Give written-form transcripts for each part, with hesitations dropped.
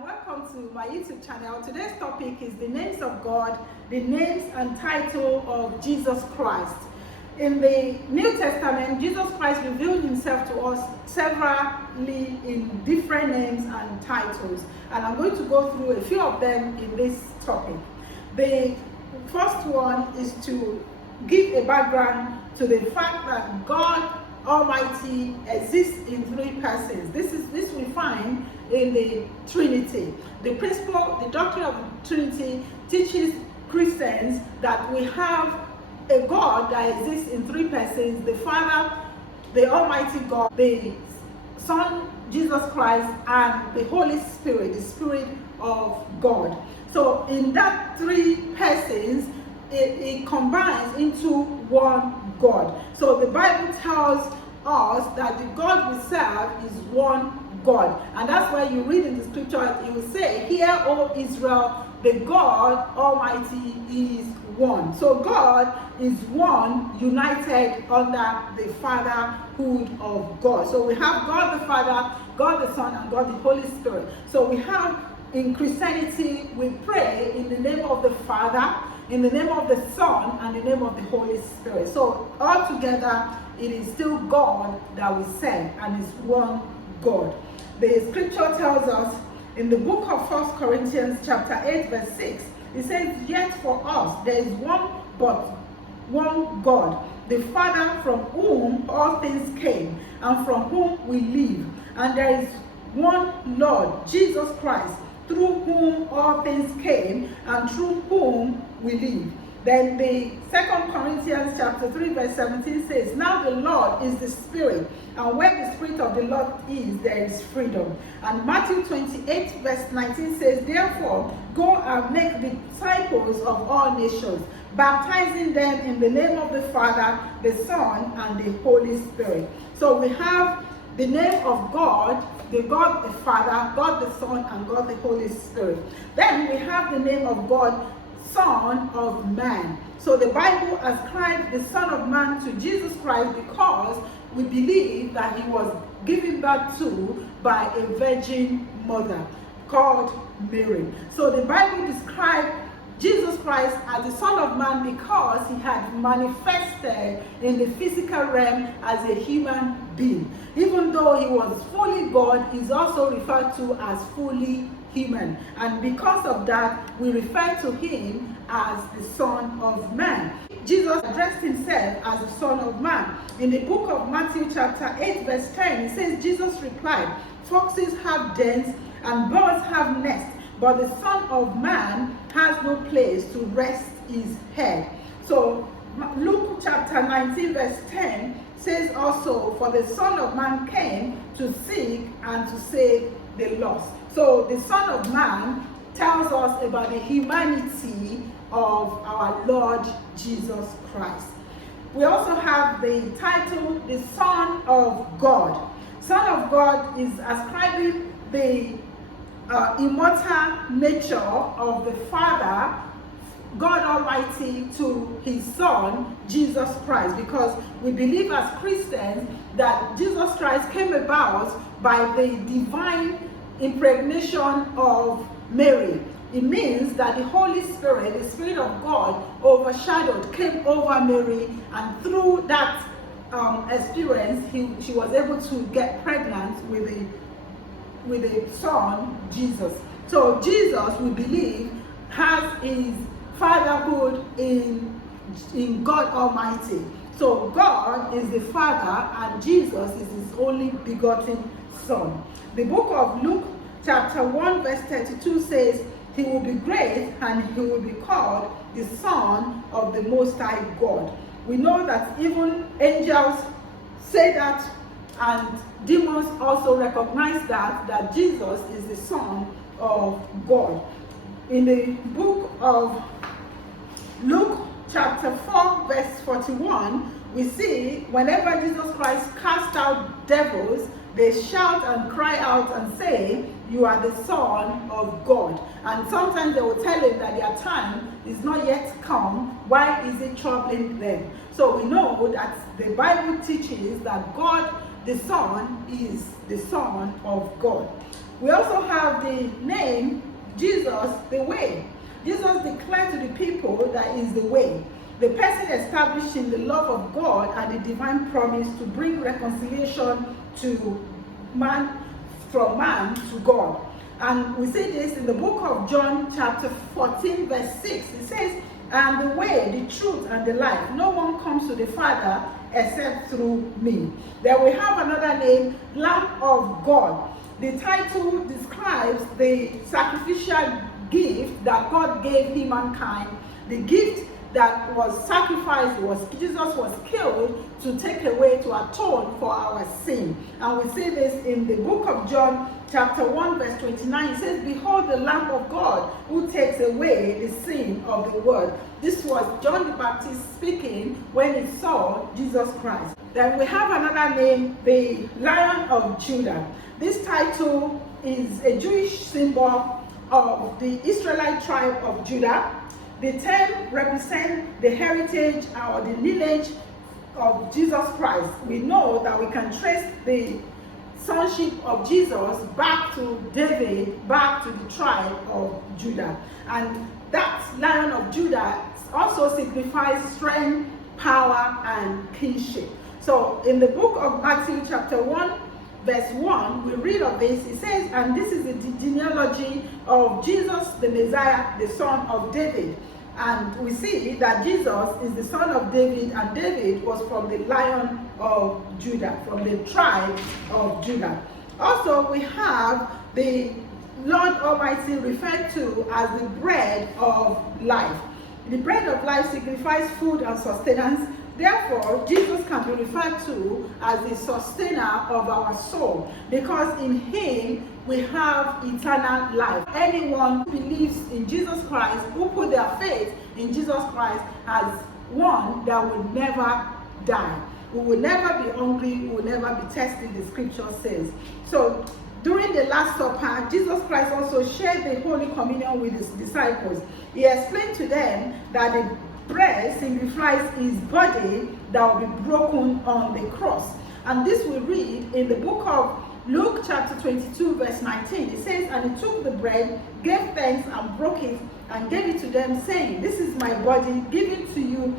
and welcome to my YouTube channel. Today's topic is the names of God, the names and title of Jesus Christ. In the New Testament, Jesus Christ revealed himself to us severally in different names and titles, and I'm going to go through a few of them in this topic. The first one is to give a background to the fact that God Almighty exists in three persons. This we find in the Trinity. The principle, the doctrine of the Trinity teaches Christians that we have a God that exists in three persons: the Father, the Almighty God, the Son Jesus Christ, and the Holy Spirit, the Spirit of God. So in that three persons, it combines into one God. So the Bible tells us that the God we serve is one God. And that's why you read in the scripture, it will say, "Hear, O Israel, the God Almighty is one." So God is one, united under the fatherhood of God. So we have God the Father, God the Son, and God the Holy Spirit. So we have, in Christianity, we pray in the name of the Father, in the name of the Son, and the name of the Holy Spirit. So all together, it is still God that we serve, and it's one God. The scripture tells us in the book of 1 Corinthians chapter 8 verse 6, it says, "Yet for us there is one but one God, the Father, from whom all things came, and from whom we live. And there is one Lord, Jesus Christ, through whom all things came, and through whom we live." Then the 2 Corinthians chapter 3 verse 17 says, "Now the Lord is the Spirit, and where the Spirit of the Lord is, there is freedom." And Matthew 28 verse 19 says, "Therefore go and make disciples of all nations, baptizing them in the name of the Father, the Son, and the Holy Spirit." So we have the name of God, the God the Father, God the Son, and God the Holy Spirit. Then we have the name of God, Son of Man. So the Bible ascribes the Son of Man to Jesus Christ because we believe that he was given birth to by a virgin mother called Mary. So the Bible describes Jesus Christ as the Son of Man because he had manifested in the physical realm as a human being. Even though he was fully God, he's also referred to as fully human. And because of that, we refer to him as the Son of Man. Jesus addressed himself as the Son of Man. In the book of Matthew chapter 8 verse 10, it says, Jesus replied, "Foxes have dens and birds have nests, but the Son of Man has no place to rest his head." So Luke chapter 19 verse 10 says also, "For the Son of Man came to seek and to save the lost." So the Son of Man tells us about the humanity of our Lord Jesus Christ. We also have the title, the Son of God. Son of God is ascribing the immortal nature of the Father, God Almighty, to his Son, Jesus Christ, because we believe as Christians that Jesus Christ came about by the divine impregnation of Mary. It means that the Holy Spirit, the Spirit of God, overshadowed, came over Mary, and through that experience, she was able to get pregnant with a son, Jesus. So Jesus, we believe, has his fatherhood in God Almighty. So God is the Father, and Jesus is his only begotten Son. The book of Luke chapter 1 verse 32 says, "He will be great, and he will be called the Son of the Most High God." We know that even angels say that, and demons also recognize that Jesus is the Son of God. In the book of Luke chapter 4 verse 41, we see whenever Jesus Christ cast out devils, they shout and cry out and say, "You are the Son of God." And sometimes they will tell him that their time is not yet come. Why is it troubling them? So we know that the Bible teaches that God the Son is the Son of God. We also have the name Jesus, the way. Jesus declared to the people that is the way. The person establishing the love of God and the divine promise to bring reconciliation to man, from man to God. And we see this in the book of John chapter 14 verse 6. It says, "And the way, the truth, and the life, no one comes to the Father except through me." Then we have another name, Lamb of God. The title describes the sacrificial gift that God gave humankind, the gift that was sacrificed, Jesus was killed to take away, to atone for our sin. And we see this in the book of John chapter 1 verse 29. It says, "Behold the Lamb of God who takes away the sin of the world." This was John the Baptist speaking when he saw Jesus Christ. Then we have another name, the Lion of Judah. This title is a Jewish symbol of the Israelite tribe of Judah. The term represents the heritage or the lineage of Jesus Christ. We know that we can trace the sonship of Jesus back to David, back to the tribe of Judah. And that Lion of Judah also signifies strength, power, and kingship. So in the book of Matthew chapter 1, verse 1, we read of this. It says, "And this is the genealogy of Jesus the Messiah, the son of David." And we see that Jesus is the son of David, and David was from the Lion of Judah, from the tribe of Judah. Also, we have the Lord Almighty referred to as the bread of life. The bread of life signifies food and sustenance. Therefore, Jesus can be referred to as the sustainer of our soul, because in him we have eternal life. Anyone who believes in Jesus Christ, who put their faith in Jesus Christ, has one that will never die. We will never be hungry, we will never be thirsty, the scripture says. So, during the Last Supper, Jesus Christ also shared the Holy Communion with his disciples. He explained to them that the bread signifies his body that will be broken on the cross. And this we read in the book of Luke chapter 22 verse 19. It says, "And he took the bread, gave thanks, and broke it, and gave it to them, saying, 'This is my body given to you.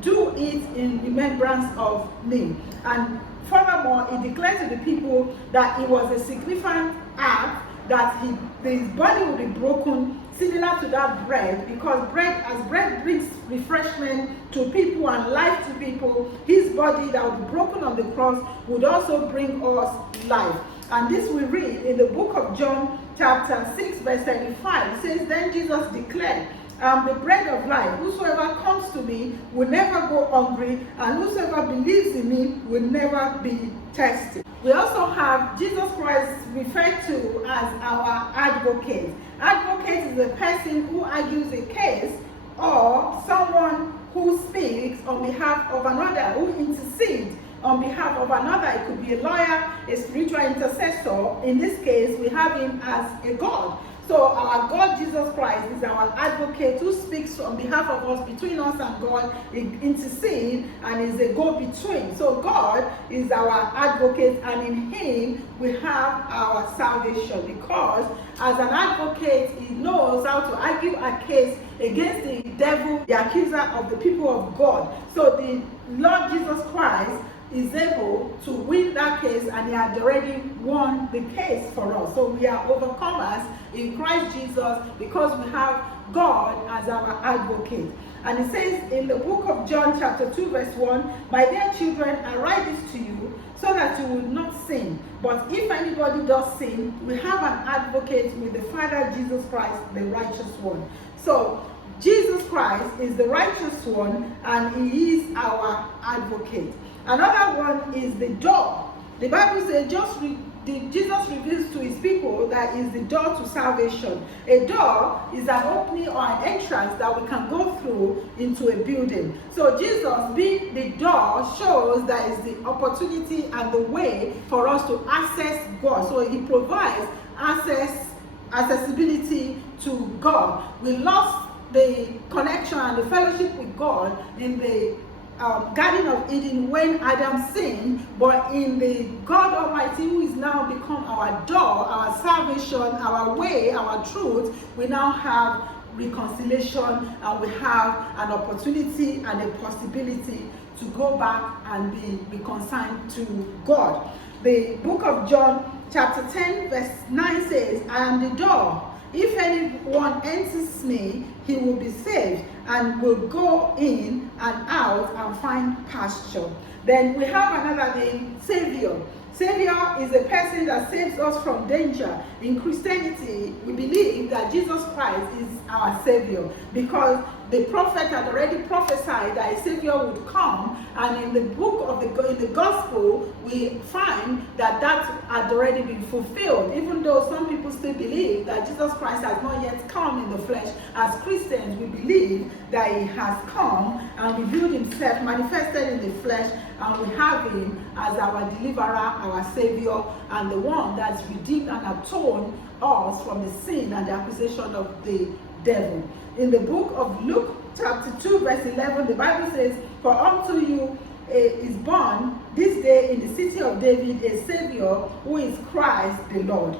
Do it in remembrance of me.'" And furthermore, he declared to the people that it was a significant act that his body would be broken, similar to that bread, because bread brings refreshment to people and life to people, his body that would be broken on the cross would also bring us life. And this we read in the book of John chapter 6 verse 35. It says, "Then Jesus declared, I am the bread of life. Whosoever comes to me will never go hungry, and whosoever believes in me will never be thirsty." We also have Jesus Christ referred to as our advocate. Advocate is a person who argues a case, or someone who speaks on behalf of another, who intercedes on behalf of another. It could be a lawyer, a spiritual intercessor. In this case, we have him as a God. So our God Jesus Christ is our advocate who speaks on behalf of us, between us and God. He intercedes and is a go-between. So God is our advocate, and in him we have our salvation, because as an advocate, he knows how to argue a case against the devil, the accuser of the people of God. So the Lord Jesus Christ is able to win that case, and he had already won the case for us. So we are overcomers in Christ Jesus because we have God as our advocate. And it says in the book of John chapter 2 verse 1, "My dear children, I write this to you so that you will not sin. But if anybody does sin, we have an advocate with the Father, Jesus Christ, the righteous one." So Jesus Christ is the righteous one, and he is our advocate. Another one is the door. The Bible says Jesus reveals to his people that is the door to salvation. A door is an opening or an entrance that we can go through into a building. So Jesus being the door shows that is the opportunity and the way for us to access God. So he provides accessibility to God. We lost the connection and the fellowship with God in the Garden of Eden when Adam sinned, but in the God Almighty, who is now become our door, our salvation, our way, our truth, we now have reconciliation, and we have an opportunity and a possibility to go back and be reconciled to God. The book of John chapter 10 verse 9 says, I am the door. If anyone enters me, he will be saved and will go in and out and find pasture. Then we have another name, Savior. Savior is a person that saves us from danger. In Christianity, we believe that Jesus Christ is our Savior, because the prophet had already prophesied that a Savior would come, and in the book of in the Gospel, we find that that had already been fulfilled. Even though some people still believe that Jesus Christ has not yet come in the flesh, as Christians, we believe that he has come and revealed himself, manifested in the flesh, and we have him as our deliverer, our Savior, and the one that's redeemed and atoned us from the sin and the accusation of the devil. In the book of Luke chapter 2 verse 11, the Bible says, for unto you is born this day in the city of David a Savior, who is Christ the Lord.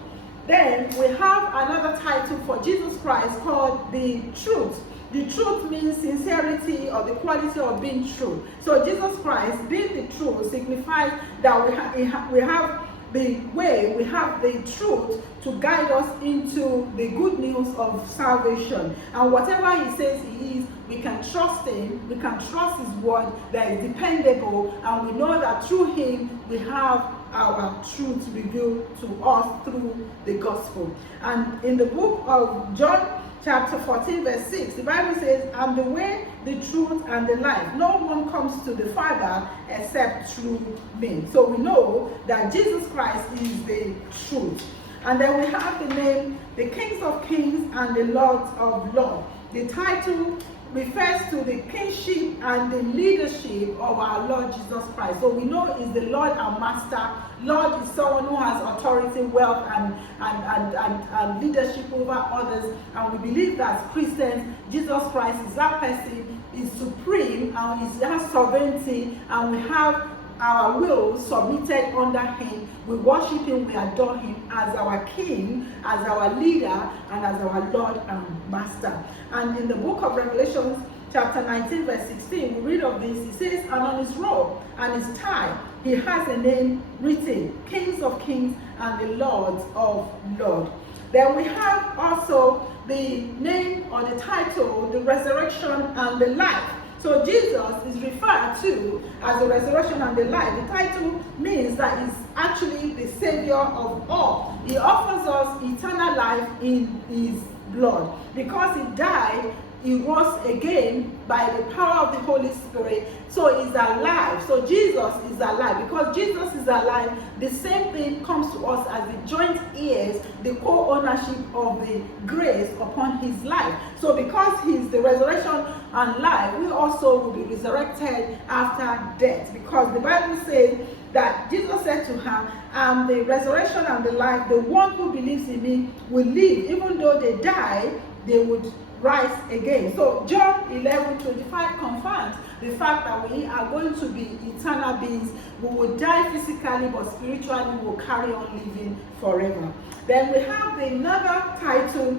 Then we have another title for Jesus Christ called the Truth. The truth means sincerity or the quality of being true. So Jesus Christ, being the truth, signifies that we have the way, we have the truth to guide us into the good news of salvation. And whatever he says he is, we can trust him, we can trust his word that is dependable, and we know that through him we have our truth revealed to us through the gospel. And in the book of John chapter 14 verse 6, the Bible says, I'm the way, the truth, and the life. No one comes to the Father except through me. So we know that Jesus Christ is the truth. And then we have the name, the Kings of Kings and the Lords of Lords. The title refers to the kingship and the leadership of our Lord Jesus Christ. So we know is the Lord and Master. Lord is someone who has authority, wealth, and leadership over others. And we believe that as Christians, Jesus Christ is that person, is supreme, and he has sovereignty, and we have our will submitted under him. We worship him, we adore him as our King, as our leader, and as our Lord and Master. And in the book of Revelation chapter 19 verse 16, we read of this. It says, and on his robe and his tie he has a name written, Kings of Kings and the Lords of Lords. Then we have also the name or the title, the resurrection and the life. So Jesus is referred to as the resurrection and the life. The title means that he's actually the Savior of all. He offers us eternal life in his blood. Because he died, he rose again by the power of the Holy Spirit. So he's alive. So Jesus is alive. Because Jesus is alive, the same thing comes to us as the joint heirs, the co-ownership of the grace upon his life. So because he's the resurrection and life, we also will be resurrected after death. Because the Bible says that Jesus said to her, I'm the resurrection and the life. The one who believes in me will live. Even though they die, they would rise again. So John 11:25 confirms the fact that we are going to be eternal beings. We will die physically, but spiritually we will carry on living forever. Then we have another title,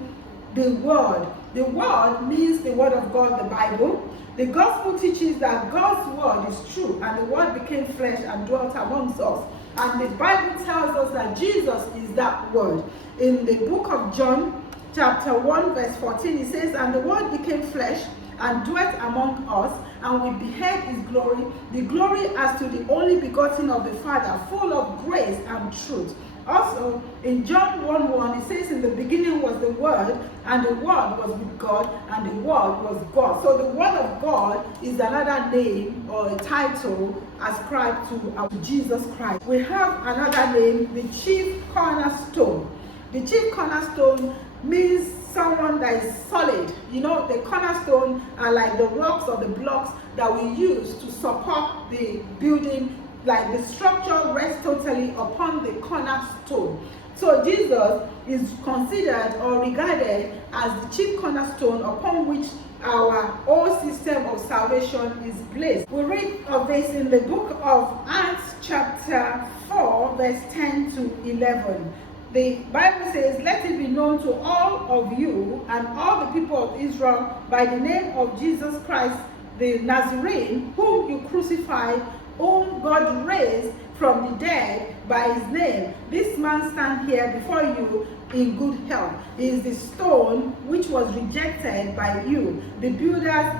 the Word. The Word means the Word of God, the Bible. The gospel teaches that God's word is true, and the word became flesh and dwelt amongst us. And the Bible tells us that Jesus is that word. In the book of John chapter 1 verse 14, it says, and the word became flesh and dwelt among us, and we beheld his glory, the glory as to the only begotten of the Father, full of grace and truth. Also, in John 1:1, it says, in the beginning was the Word, and the Word was with God, and the Word was God. So the Word of God is another name or a title ascribed to Jesus Christ. We have another name, the chief cornerstone. The chief cornerstone means someone that is solid. You know, the cornerstone are like the rocks or the blocks that we use to support the building like the structure rests totally upon the cornerstone. So Jesus is considered or regarded as the chief cornerstone upon which our whole system of salvation is placed. We read of this in the book of Acts chapter 4 verse 10 to 11. The Bible says, "Let it be known to all of you and all the people of Israel by the name of Jesus Christ the Nazarene, whom you crucified, whom God raised from the dead by his name. This man stands here before you in good health. He is the stone which was rejected by you, the builders,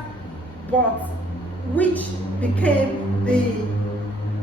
but which became the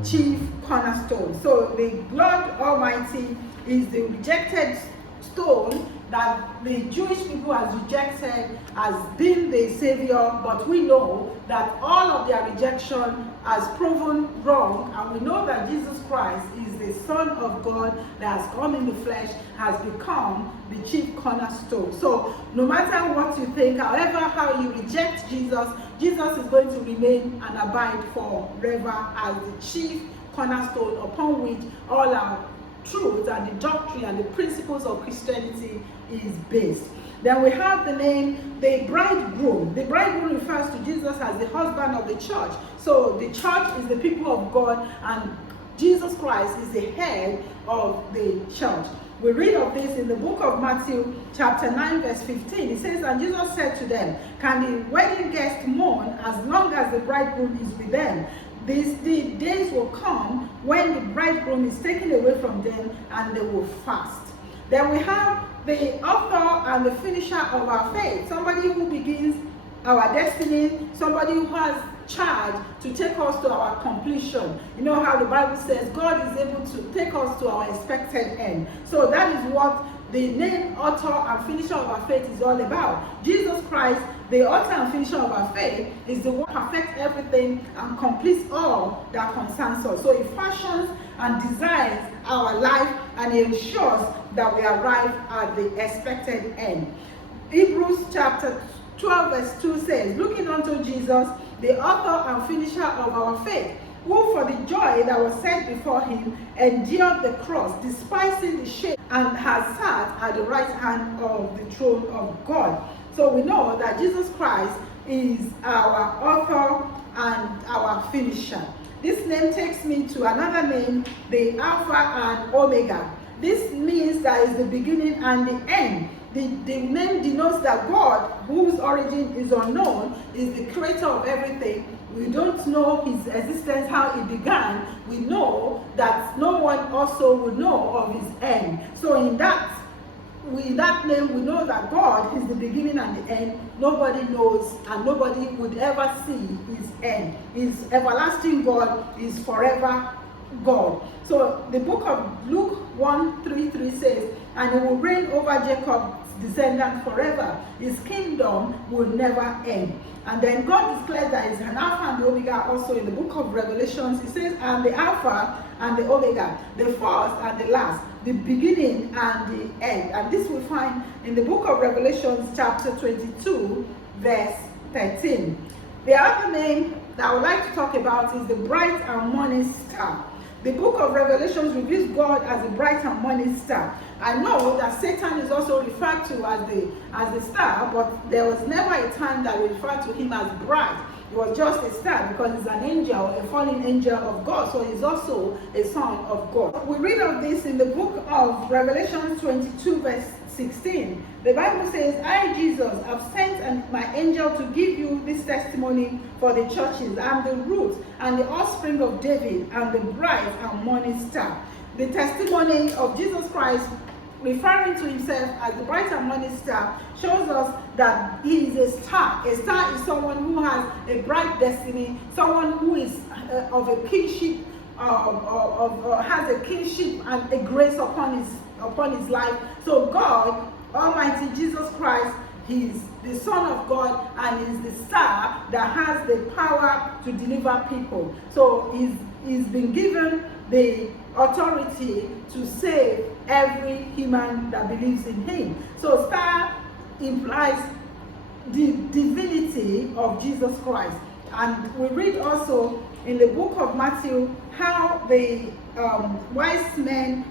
chief cornerstone." So the Lord Almighty is the rejected stone that the Jewish people has rejected as being the savior, but we know that all of their rejection has proven wrong, and we know that Jesus Christ is the Son of God that has come in the flesh, has become the chief cornerstone. So no matter what you think, however how you reject Jesus, Jesus is going to remain and abide forever as the chief cornerstone upon which all our truth and the doctrine and the principles of Christianity is based. Then we have the name, the bridegroom. The bridegroom refers to Jesus as the husband of the church. So the church is the people of God, and Jesus Christ is the head of the church. We read of this in the book of Matthew chapter 9 verse 15. It says, "And Jesus said to them, Can the wedding guests mourn as long as the bridegroom is with them? The days will come when the bridegroom is taken away from them, and they will fast." Then we have the author and the finisher of our faith, somebody who begins our destiny, somebody who has charge to take us to our completion. You know how the Bible says God is able to take us to our expected end. So that is what the name author and finisher of our faith is all about. Jesus Christ, the author and finisher of our faith, is the one who perfects everything and completes all that concerns us. So he fashions and designs our life, and he ensures that we arrive at the expected end. Hebrews chapter 12 verse 2 says, "Looking unto Jesus, the author and finisher of our faith, who for the joy that was set before him endured the cross, despising the shame, and has sat at the right hand of the throne of God." So we know that Jesus Christ is our author and our finisher. This name takes me to another name, the Alpha and Omega. This means that it's the beginning and the end. The name denotes that God, whose origin is unknown, is the creator of everything. We don't know his existence, how it began. We know that no one also would know of his end. So in that name, we know that God is the beginning and the end. Nobody knows, and nobody would ever see his end. His everlasting God is forever God. So the book of Luke 1:33 says, "And he will reign over Jacob's descendant forever. His kingdom will never end." And then God declares that he's an Alpha and the Omega also in the book of Revelations. He says, "I'm the Alpha and the Omega, the first and the last, the beginning and the end." And this we find in the book of Revelations chapter 22 verse 13. The other name that I would like to talk about is the bright and morning star. The book of Revelations reveals God as a bright and morning star. I know that Satan is also referred to as the star, but there was never a time that we referred to him as bright. He was just a star because he's an angel, a fallen angel of God, so he's also a son of God. We read of this in the book of Revelation 22 verse 16. The Bible says, "I, Jesus, have sent my angel to give you this testimony for the churches. I am the root and the offspring of David and the bright and morning star." The testimony of Jesus Christ, referring to himself as the bright and morning star, shows us that he is a star. A star is someone who has a bright destiny, someone who is of a kingship, has a kingship and a grace upon his life. So God Almighty, Jesus Christ, he is the Son of God, and is the star that has the power to deliver people. So he's been given the authority to save every human that believes in him. So star implies the divinity of Jesus Christ. And we read also in the book of Matthew how the wise men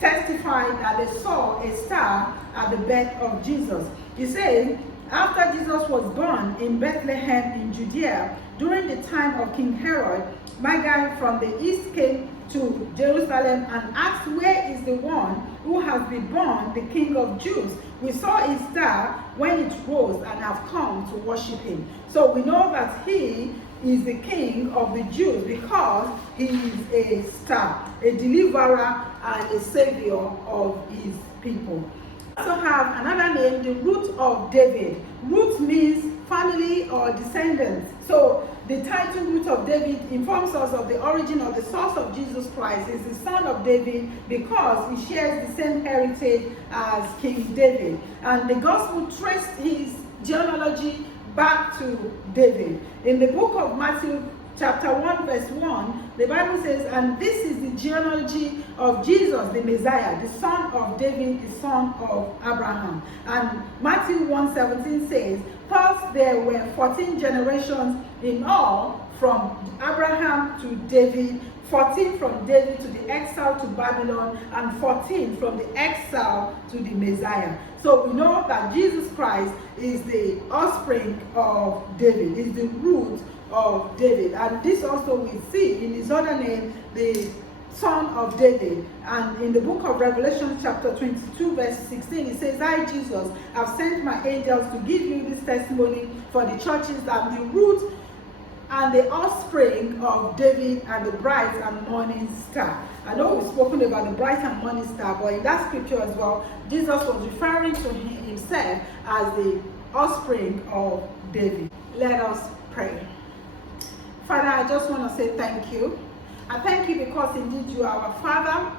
testified that they saw a star at the birth of Jesus. He said, after Jesus was born in Bethlehem in Judea, during the time of King Herod, Magi from the east came to Jerusalem and asked, where is the one who has been born, the King of Jews? We saw his star when it rose and have come to worship him. So we know that he is the King of the Jews because he is a star, a deliverer and a savior of his people. We also have another name, the root of David. Root means family or descendants. So the title root of David informs us of the origin of the source of Jesus Christ. Is the son of David because he shares the same heritage as King David. And the gospel traced his genealogy back to David. In the book of Matthew chapter 1 verse 1, the Bible says, and this is the genealogy of Jesus the Messiah, the son of David, the son of Abraham. And Matthew 1:17 says, thus there were 14 generations in all from Abraham to David, 14 from David to the exile to Babylon, and 14 from the exile to the Messiah. So we know that Jesus Christ is the offspring of David, is the root of David. And this also we see in his other name, the son of David. And in the book of Revelation chapter 22 verse 16, it says, I, Jesus, have sent my angels to give you this testimony for the churches, that the root and the offspring of David and the bright and morning star. I know we've spoken about the bright and morning star, but in that scripture as well, Jesus was referring to himself as the offspring of David. Let us pray. Father, I just want to say thank you. I thank you because indeed you are our Father.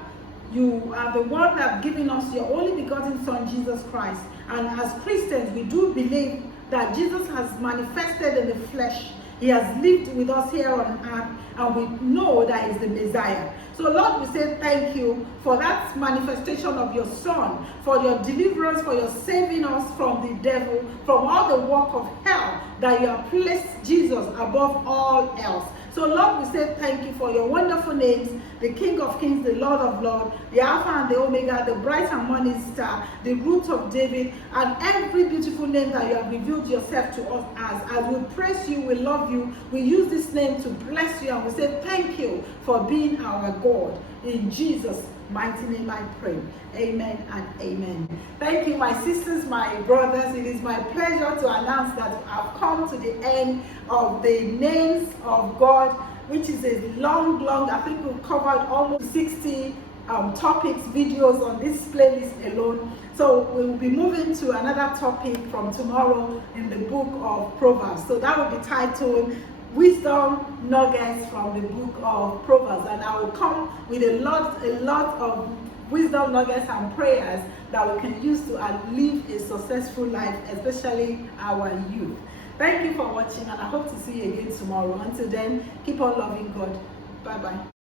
You are the one that has given us your only begotten Son, Jesus Christ. And as Christians, we do believe that Jesus has manifested in the flesh. He has lived with us here on earth, and we know that He's the Messiah. So Lord, we say thank you for that manifestation of your Son, for your deliverance, for your saving us from the devil, from all the work of hell, that you have placed Jesus above all else. So Lord, we say thank you for your wonderful names, the King of Kings, the Lord of Lords, the Alpha and the Omega, the bright and morning star, the root of David, and every beautiful name that you have revealed yourself to us as we praise you, we love you, we use this name to bless you, and we say thank you for being our God. In Jesus' mighty name I pray. Amen and amen. Thank you, my sisters, my brothers. It is my pleasure to announce that I've come to the end of the names of God, which is a long, I think we've covered almost 60 topics, videos on this playlist alone. So we will be moving to another topic from tomorrow in the book of Proverbs. So that will be titled Wisdom Nuggets from the book of Proverbs, and I will come with a lot of wisdom nuggets and prayers that we can use to live a successful life, especially our youth. Thank you for watching, and I hope to see you again tomorrow. Until then, keep on loving God. Bye bye.